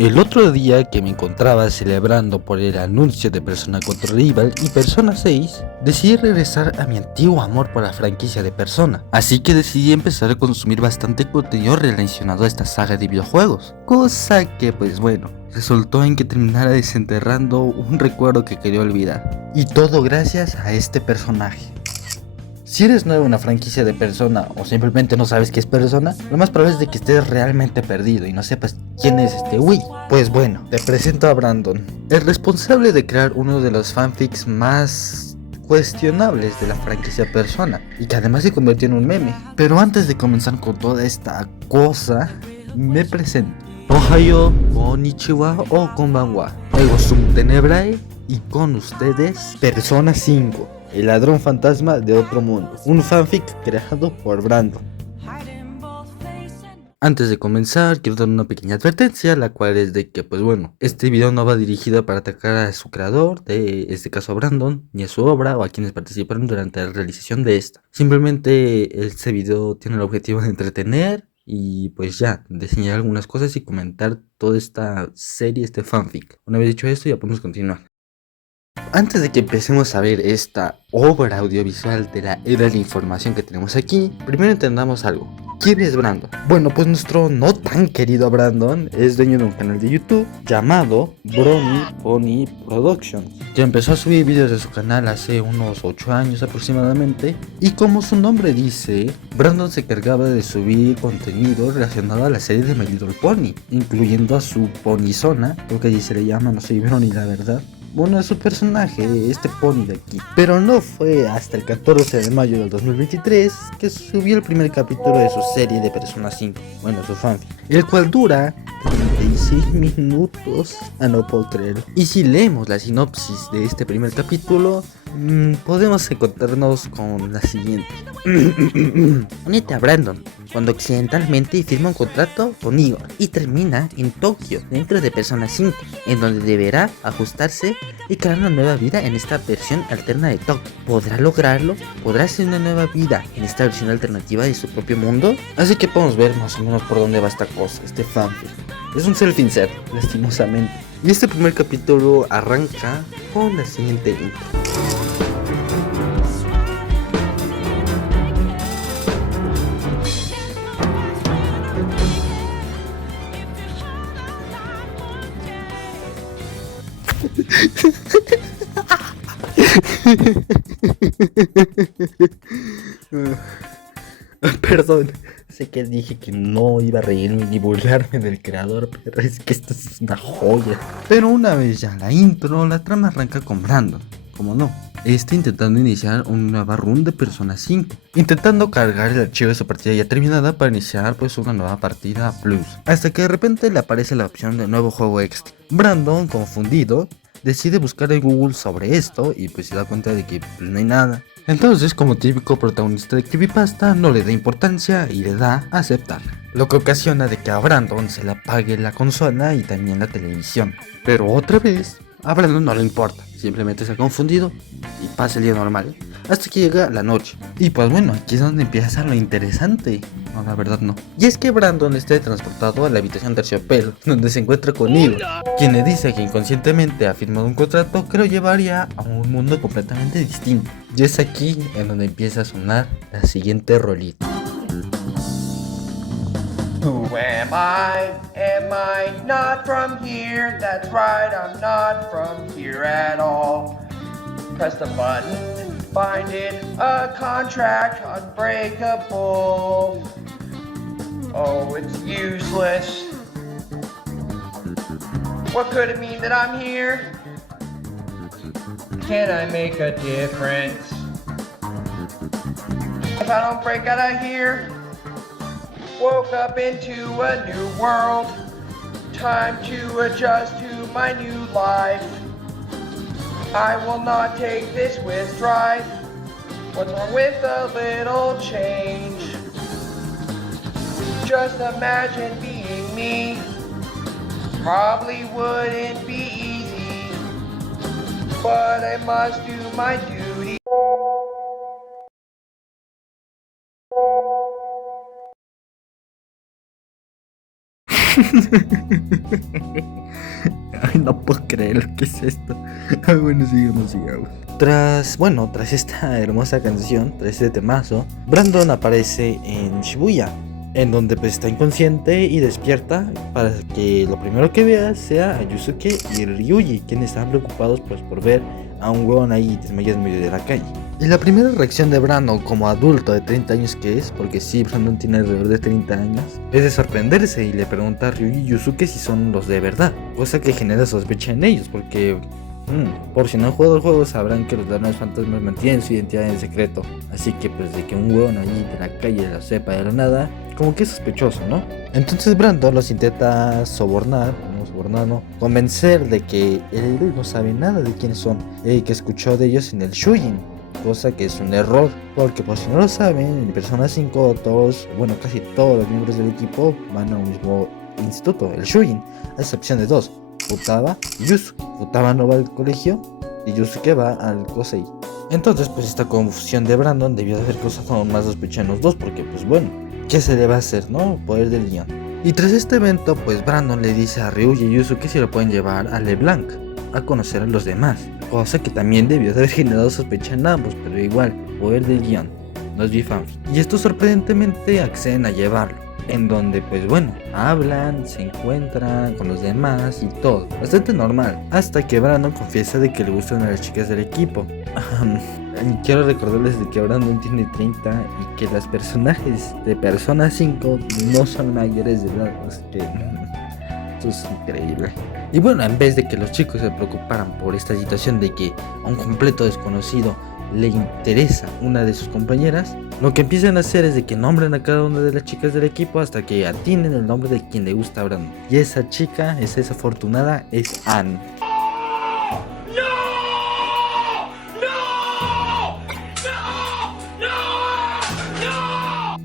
El otro día que me encontraba celebrando por el anuncio de Persona 4 Rival y Persona 6, decidí regresar a mi antiguo amor por la franquicia de Persona, así que decidí empezar a consumir bastante contenido relacionado a esta saga de videojuegos, cosa que pues bueno, resultó en que terminara desenterrando un recuerdo que quería olvidar, y todo gracias a este personaje. Si eres nuevo en la franquicia de Persona o simplemente no sabes qué es Persona, lo más probable es de que estés realmente perdido y no sepas quién es este Wii. Pues bueno, te presento a Brandon, el responsable de crear uno de los fanfics más cuestionables de la franquicia Persona y que además se convirtió en un meme. Pero antes de comenzar con toda esta cosa, me presento. Ohayo, konnichiwa o konbanwa. Ego sum tenebrae y con ustedes Persona 5. El ladrón fantasma de otro mundo, un fanfic creado por Brandon. Antes de comenzar, quiero dar una pequeña advertencia, la cual es de que, pues bueno, este video no va dirigido para atacar a su creador, de este caso a Brandon, ni a su obra o a quienes participaron durante la realización de esta. Simplemente este video tiene el objetivo de entretener y pues ya, de enseñar algunas cosas y comentar toda esta serie, este fanfic. Una vez dicho esto, ya podemos continuar. Antes de que empecemos a ver esta obra audiovisual de la era de la información que tenemos aquí, primero entendamos algo. ¿Quién es Brandon? Bueno, pues nuestro no tan querido Brandon es dueño de un canal de YouTube llamado Brony Pony Productions. Ya empezó a subir videos de su canal hace unos 8 años aproximadamente, y como su nombre dice, Brandon se encargaba de subir contenido relacionado a la serie de My Little Pony, incluyendo a su Ponyzona, creo que allí se le llama, no soy Brony la verdad. Bueno, es su personaje, este pony de aquí. Pero no fue hasta el 14 de mayo del 2023 que subió el primer capítulo de su serie de Persona 5, bueno, su fanfic, el cual dura 36 minutos, no puedo creerlo. Y si leemos la sinopsis de este primer capítulo, podemos encontrarnos con la siguiente. Únete a Brandon cuando accidentalmente firma un contrato con Igor y termina en Tokio dentro de Persona 5, en donde deberá ajustarse y crear una nueva vida en esta versión alterna de Tokio. ¿Podrá lograrlo? ¿Podrá hacer una nueva vida en esta versión alternativa de su propio mundo? Así que podemos ver más o menos por dónde va esta cosa, este fanfic. Es un self-insert, lastimosamente. Y este primer capítulo arranca con la siguiente intro. Perdón, sé que dije que no iba a reírme ni burlarme del creador, pero es que esto es una joya. Pero una vez ya la intro, la trama arranca con Brandon, como no, está intentando iniciar una nueva run de Persona 5, intentando cargar el archivo de su partida ya terminada para iniciar pues una nueva partida plus, hasta que de repente le aparece la opción de nuevo juego extra. Brandon, confundido, decide buscar en Google sobre esto y pues se da cuenta de que pues, no hay nada. Entonces, como típico protagonista de Creepypasta, no le da importancia y le da a aceptar, lo que ocasiona de que a Brandon se le apague la consola y también la televisión. Pero otra vez, a Brandon no le importa, simplemente se ha confundido y pasa el día normal, hasta que llega la noche. Y pues bueno, aquí es donde empieza lo interesante. No, la verdad no. Y es que Brandon está transportado a la habitación terciopelo, donde se encuentra con Igor, quien le dice que inconscientemente ha firmado un contrato que lo llevaría a un mundo completamente distinto. Y es aquí en donde empieza a sonar la siguiente rolita. Who am I? Am I not from here? That's right, I'm not from here at all. Press the button, find it, a contract unbreakable. Oh, it's useless. What could it mean that I'm here? Can I make a difference? If I don't break out of here, woke up into a new world. Time to adjust to my new life. I will not take this with strife. What's wrong with a little change? Just imagine being me. Probably wouldn't be easy, but I must do my duty. Ay, no puedo creer lo que es esto. Ay, bueno, sigamos. Tras esta hermosa canción, tras este temazo, Brandon aparece en Shibuya, en donde pues está inconsciente y despierta para que lo primero que vea sea a Yusuke y Ryuji, quienes están preocupados pues por ver a un huevón ahí desmayado en medio de la calle. Y la primera reacción de Brandon como adulto de 30 años que es, porque sí, Brandon tiene alrededor de 30 años, es de sorprenderse y le pregunta a Ryuji y Yusuke si son los de verdad, cosa que genera sospecha en ellos, porque por si no han jugado el juego sabrán que los ladrones fantasmas mantienen su identidad en secreto, así que pues de que un huevón allí de la calle lo sepa de la nada, como que es sospechoso, ¿no? Entonces Brandon los intenta convencer de que él no sabe nada de quiénes son, que escuchó de ellos en el Shujin, cosa que es un error, porque por si no lo saben, en Persona 5 casi todos los miembros del equipo van a un mismo instituto, el Shujin, a excepción de dos, Futaba y Yusuke. Futaba no va al colegio y Yusuke va al Kosei. Entonces pues esta confusión de Brandon debió de haber causado aún más sospecha en los dos, porque pues bueno, ¿qué se le va a hacer, no? Poder del guión. Y tras este evento pues Brandon le dice a Ryuji y Yusuke si lo pueden llevar a LeBlanc a conocer a los demás, cosa que también debió de haber generado sospecha en ambos, pero igual, poder del guión, nos bifamos. Y estos sorprendentemente acceden a llevarlo, en donde pues bueno, hablan, se encuentran con los demás y todo, bastante normal, hasta que Brandon confiesa de que le gustan a las chicas del equipo. Quiero recordarles de que Brandon tiene 30 y que los personajes de Persona 5 no son mayores de edad, así que esto es increíble. Y bueno, en vez de que los chicos se preocuparan por esta situación de que a un completo desconocido le interesa una de sus compañeras, lo que empiezan a hacer es de que nombren a cada una de las chicas del equipo hasta que atinen el nombre de quien le gusta a Brandon. Y esa chica, esa desafortunada, es Anne.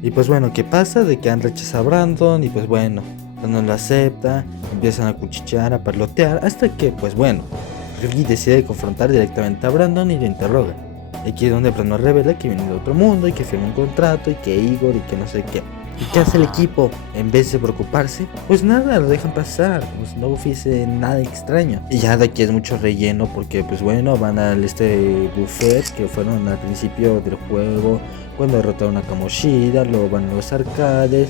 Y pues bueno, ¿qué pasa? De que Anne rechaza a Brandon y pues bueno, Brandon lo acepta, empiezan a cuchichear, a parlotear, hasta que pues bueno, Ryuji decide confrontar directamente a Brandon y lo interroga. Aquí es donde Brandon revela que viene de otro mundo y que firma un contrato y que Igor y que no sé qué. ¿Y qué hace el equipo? En vez de preocuparse, pues nada, lo dejan pasar, como si no hubiese nada extraño. Y ya de aquí es mucho relleno porque pues bueno, van al buffet que fueron al principio del juego, cuando derrotaron a Kamoshida, luego van a los arcades,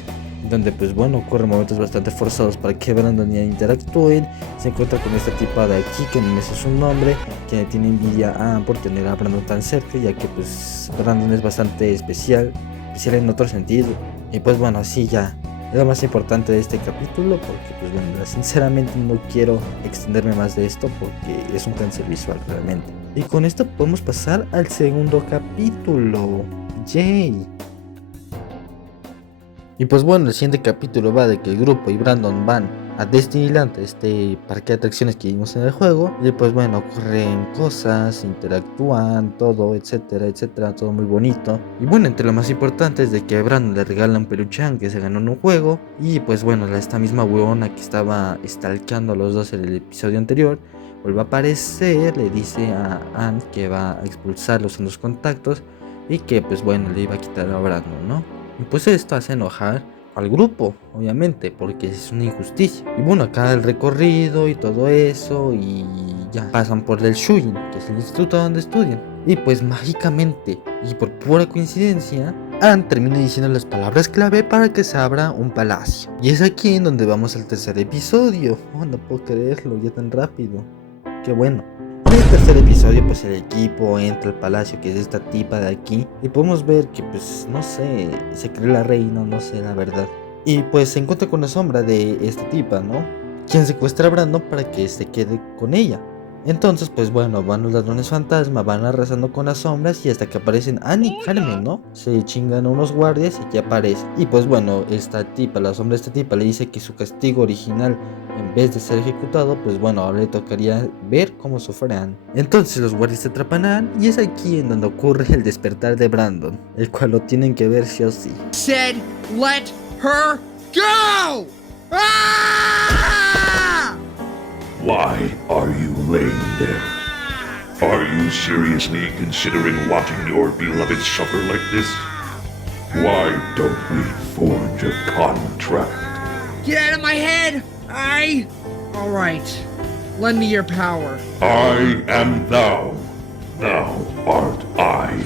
donde pues bueno, ocurren momentos bastante forzados para que Brandon y Anne interactúen. Se encuentra con esta tipa de aquí, que no sé su nombre, que tiene envidia a Anne por tener a Brandon tan cerca, ya que pues Brandon es bastante especial en otro sentido. Y pues bueno, así ya es lo más importante de este capítulo, porque pues bueno, sinceramente no quiero extenderme más de esto porque es un cáncer visual realmente. Y con esto podemos pasar al segundo capítulo. ¡Yay! Y pues bueno, el siguiente capítulo va de que el grupo y Brandon van a Destinyland, este parque de atracciones que vimos en el juego. Y pues bueno, ocurren cosas, interactúan, todo, etcétera, etcétera, todo muy bonito. Y bueno, entre lo más importante es de que a Brandon le regalan un peluchán que se ganó en un juego. Y pues bueno, esta misma huevona que estaba stalkeando a los dos en el episodio anterior vuelve a aparecer, le dice a Anne que va a expulsarlos en los contactos y que pues bueno, le iba a quitar a Brandon, ¿no? Y pues esto hace enojar al grupo, obviamente, porque es una injusticia. Y bueno, acá el recorrido y todo eso, y ya pasan por el Shujin, que es el instituto donde estudian. Y pues mágicamente, y por pura coincidencia, Anne termina diciendo las palabras clave para que se abra un palacio. Y es aquí en donde vamos al tercer episodio. Oh, no puedo creerlo, ya tan rápido. Qué bueno. En el tercer episodio pues el equipo entra al palacio, que es esta tipa de aquí, y podemos ver que pues no sé, se cree la reina, no sé la verdad. Y pues se encuentra con la sombra de esta tipa, ¿no? Quien secuestra a Brandon para que se quede con ella. Entonces pues bueno, van los ladrones fantasma, van arrasando con las sombras y hasta que aparecen Anne y Carmen, ¿no? Se chingan a unos guardias y ya aparece. Y pues bueno, esta tipa, la sombra de esta tipa le dice que su castigo original, en vez de ser ejecutado, pues bueno, ahora le tocaría ver cómo sufre Anne. Entonces los guardias atrapan a Anne y es aquí en donde ocurre el despertar de Brandon, el cual lo tienen que ver sí o sí. Said, let her go! Ah! Why are you laying there? Are you seriously considering watching your beloved suffer like this? Why don't we forge a contract? Get out of my head! Alright. Lend me your power. I am thou. Thou art I.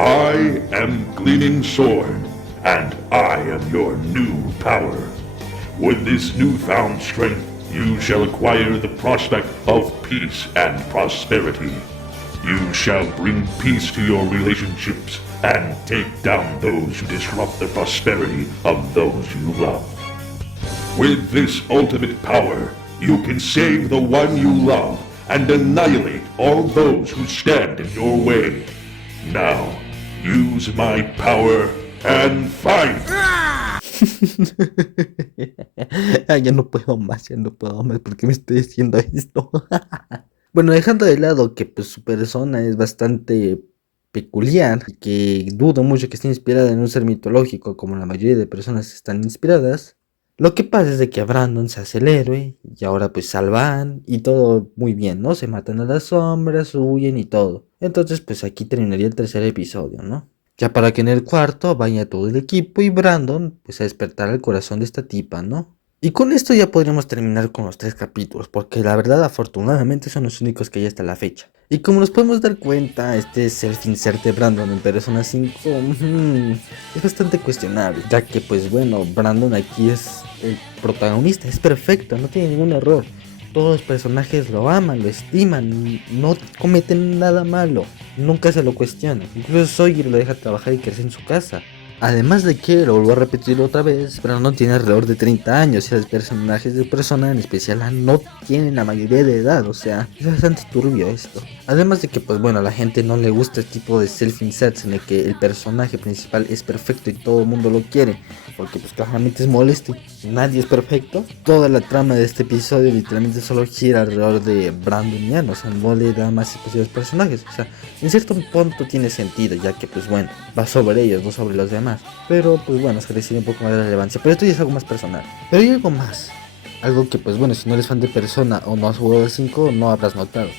I am Gleaming Sword, and I am your new power. With this newfound strength, you shall acquire the prospect of peace and prosperity. You shall bring peace to your relationships and take down those who disrupt the prosperity of those you love. With this ultimate power, you can save the one you love and annihilate all those who stand in your way. Now, use my power and fight! Ya no puedo más, ¿por qué me estoy haciendo esto? Bueno, dejando de lado que pues su persona es bastante peculiar y que dudo mucho que esté inspirada en un ser mitológico como la mayoría de personas están inspiradas, lo que pasa es de que Brandon se hace el héroe y ahora pues salvan y todo muy bien, ¿no? Se matan a las sombras, huyen y todo. Entonces pues aquí terminaría el tercer episodio, ¿no? Ya para que en el cuarto vaya todo el equipo y Brandon pues a despertar el corazón de esta tipa, ¿no? Y con esto ya podríamos terminar con los 3 capítulos, porque la verdad afortunadamente son los únicos que hay hasta la fecha. Y como nos podemos dar cuenta, este self-insert de Brandon en Persona 5 es bastante cuestionable, ya que pues bueno, Brandon aquí es el protagonista, es perfecto, no tiene ningún error. Todos los personajes lo aman, lo estiman, no cometen nada malo, nunca se lo cuestionan. Incluso Sawyer lo deja trabajar y crecer en su casa. Además de que, lo vuelvo a repetir otra vez, Brandon tiene alrededor de 30 años y los personajes de Persona, en especial no tienen la mayoría de edad, o sea, es bastante turbio esto. Además de que, pues bueno, a la gente no le gusta este tipo de self-inserts en el que el personaje principal es perfecto y todo el mundo lo quiere, porque pues claramente es molesto y nadie es perfecto. Toda la trama de este episodio literalmente solo gira alrededor de Brandon y Anne, o sea, no le da más espacio a los personajes, o sea, en cierto punto tiene sentido, ya que pues bueno, va sobre ellos, no sobre los demás. Pero pues bueno, se recibe un poco más de relevancia. Pero esto ya es algo más personal. Pero hay algo más. Algo que pues bueno, si no eres fan de Persona o no has jugado el 5, no habrás notado.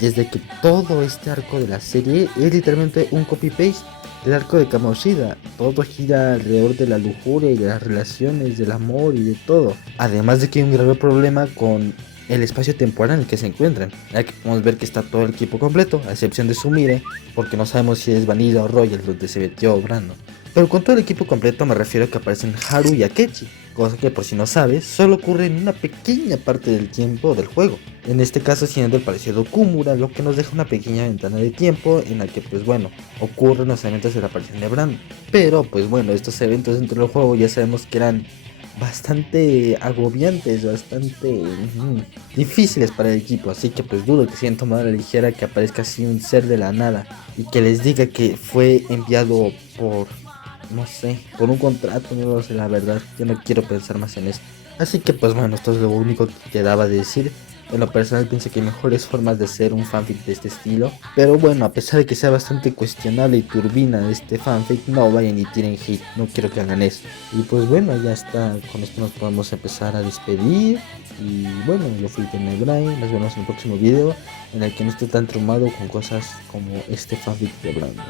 Y es de que todo este arco de la serie es literalmente un copy-paste del arco de Kamoshida. Todo gira alrededor de la lujuria y de las relaciones, del amor y de todo. Además de que hay un grave problema con el espacio temporal en el que se encuentran, ya que podemos ver que está todo el equipo completo, a excepción de Sumire, porque no sabemos si es Vanilla o Royal donde se metió Brandon. Pero con todo el equipo completo me refiero a que aparecen Haru y Akechi, cosa que por si no sabes, solo ocurre en una pequeña parte del tiempo del juego. En este caso siendo el parecido Kumura, lo que nos deja una pequeña ventana de tiempo en la que pues bueno, ocurren los eventos de la aparición de Brandon. Pero pues bueno, estos eventos dentro del juego ya sabemos que eran bastante agobiantes, bastante difíciles para el equipo, así que pues dudo que se hayan tomado a la ligera que aparezca así un ser de la nada y que les diga que fue enviado por, no sé, por un contrato, no lo sé, la verdad, yo no quiero pensar más en eso. Así que pues bueno, esto es lo único que quedaba de decir. En lo personal pienso que hay mejores formas de hacer un fanfic de este estilo, pero bueno, a pesar de que sea bastante cuestionable y turbina este fanfic, no vayan y tiren hate, no quiero que hagan eso. Y pues bueno, ya está, con esto nos podemos empezar a despedir. Y bueno, yo fui Tenebrae, nos vemos en el próximo video en el que no esté tan traumado con cosas como este fanfic de Brandon.